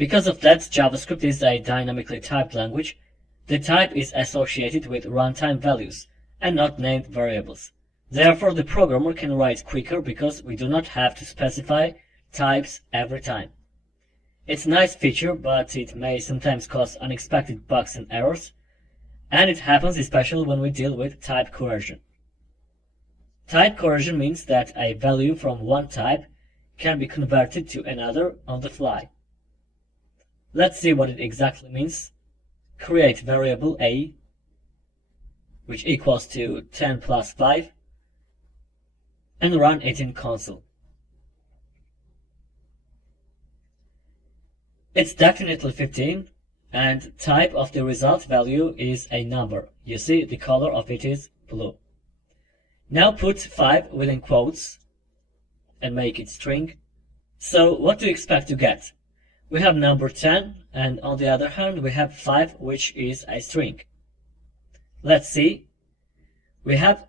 Because of that, JavaScript is a dynamically typed language. The type is associated with runtime values and not named variables. Therefore, the programmer can write quicker because we do not have to specify types every time. It's a nice feature, but it may sometimes cause unexpected bugs and errors, and it happens especially when we deal with type coercion. Type coercion means that a value from one type can be converted to another on the fly. Let's see what it exactly means. Create variable a, which equals to 10 plus 5, and run it in console. It's definitely 15, and type of the result value is a number. You see, the color of it is blue. Now put 5 within quotes and make it string. So what do you expect to get? We have number 10, and on the other hand we have 5, which is a string. Let's see. We have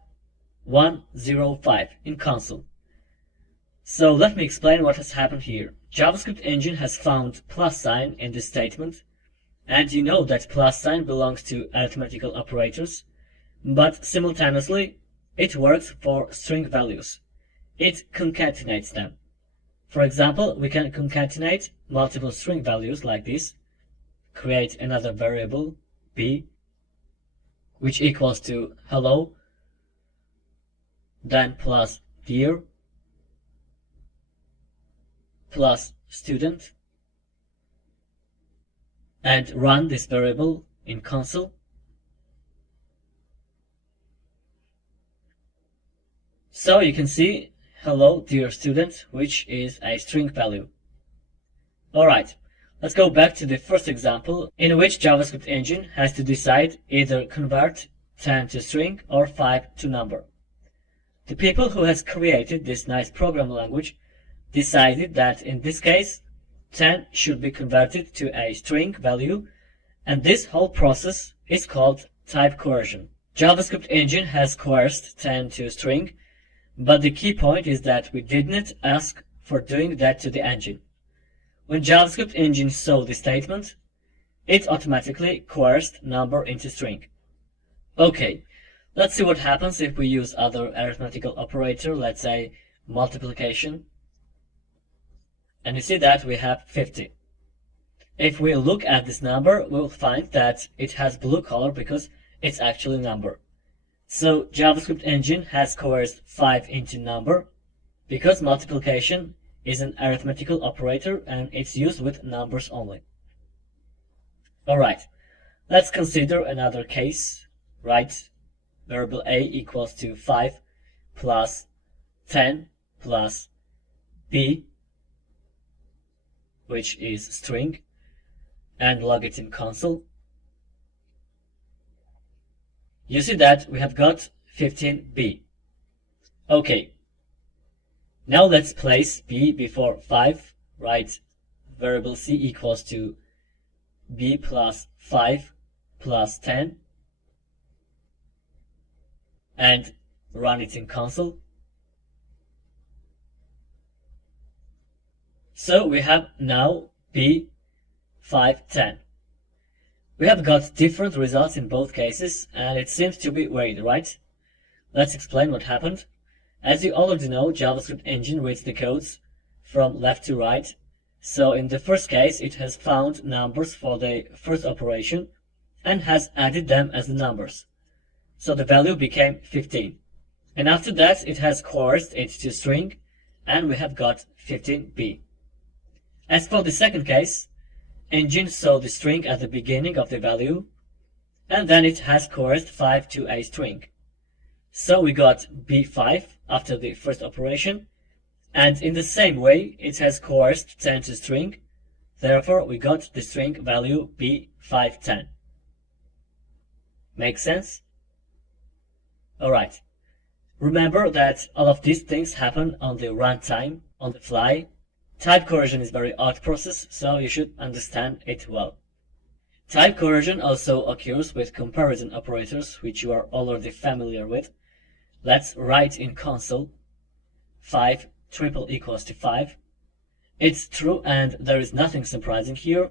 105 in console. So let me explain what has happened here. JavaScript engine has found plus sign in this statement, and you know that plus sign belongs to arithmetical operators, but simultaneously it works for string values. It concatenates them. For example, we can concatenate multiple string values like this, create another variable b, which equals to hello, then plus dear, plus student, and run this variable in console. So you can see hello dear student, which is a string value. Alright, let's go back to the first example in which JavaScript engine has to decide either convert 10 to string or 5 to number. The people who has created this nice programming language decided that in this case 10 should be converted to a string value, and this whole process is called type coercion. JavaScript engine has coerced 10 to string, but the key point is that we didn't ask for doing that to the engine. When JavaScript engine saw the statement, it automatically coerced number into string. Okay, let's see what happens if we use other arithmetical operator, let's say multiplication. And you see that we have 50. If we look at this number, we'll find that it has blue color because it's actually a number. So JavaScript engine has coerced 5 into number because multiplication is an arithmetical operator and it's used with numbers only. Alright, let's consider another case. Write variable a equals to 5 plus 10 plus b, which is string, and log it in console. You see that we have got 15b. Okay, now let's place b before 5. Write variable c equals to b plus 5 plus 10, and run it in console. So we have now b 5, 10. We have got different results in both cases, and it seems to be weird, right? Let's explain what happened. As you already know, JavaScript engine reads the codes from left to right. So in the first case, it has found numbers for the first operation and has added them as the numbers. So the value became 15. And after that, it has coerced it to string, and we have got 15b. As for the second case, engine saw the string at the beginning of the value, and then it has coerced 5 to a string. So we got b5 after the first operation, and in the same way it has coerced 10 to string, therefore we got the string value b510. Make sense? Alright. Remember that all of these things happen on the runtime, on the fly. Type coercion is a very odd process, so you should understand it well. Type coercion also occurs with comparison operators, which you are already familiar with. Let's write in console 5 triple equals to 5. It's true and there is nothing surprising here.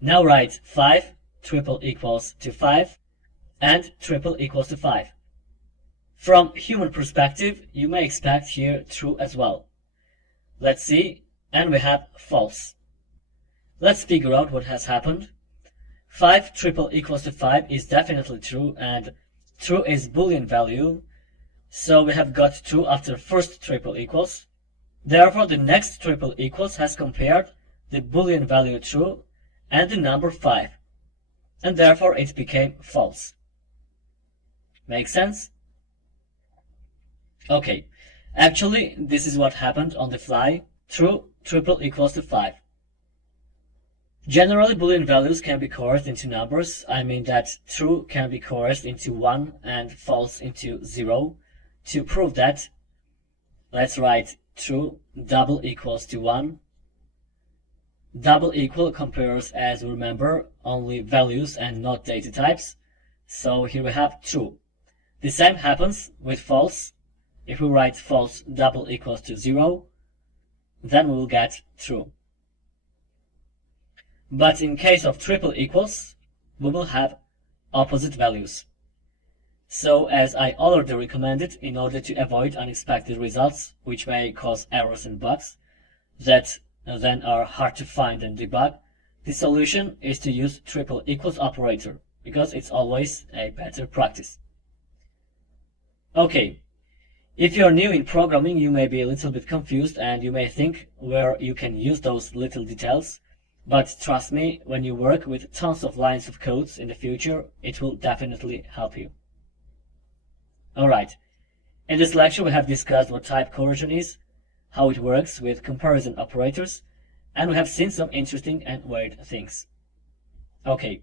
Now write 5 triple equals to 5 and triple equals to 5. From human perspective, you may expect here true as well. Let's see, and we have false. Let's figure out what has happened. 5 triple equals to 5 is definitely true, and true is Boolean value, so we have got true after first triple equals. Therefore, the next triple equals has compared the Boolean value true and the number 5, and therefore it became false. Make sense? Okay, actually this is what happened on the fly. True triple equals to 5. Generally, Boolean values can be coerced into numbers. I mean that true can be coerced into 1 and false into 0. To prove that, let's write true double equals to 1. Double equal compares, as we remember, only values and not data types. So here we have true. The same happens with false. If we write false double equals to 0, then we will get true. But in case of triple equals, we will have opposite values. So as I already recommended, in order to avoid unexpected results, which may cause errors and bugs that then are hard to find and debug, the solution is to use triple equals operator, because it's always a better practice. Okay, if you're new in programming, you may be a little bit confused and you may think where you can use those little details. But trust me, when you work with tons of lines of codes in the future, it will definitely help you. Alright, in this lecture we have discussed what type coercion is, how it works with comparison operators, and we have seen some interesting and weird things. Okay,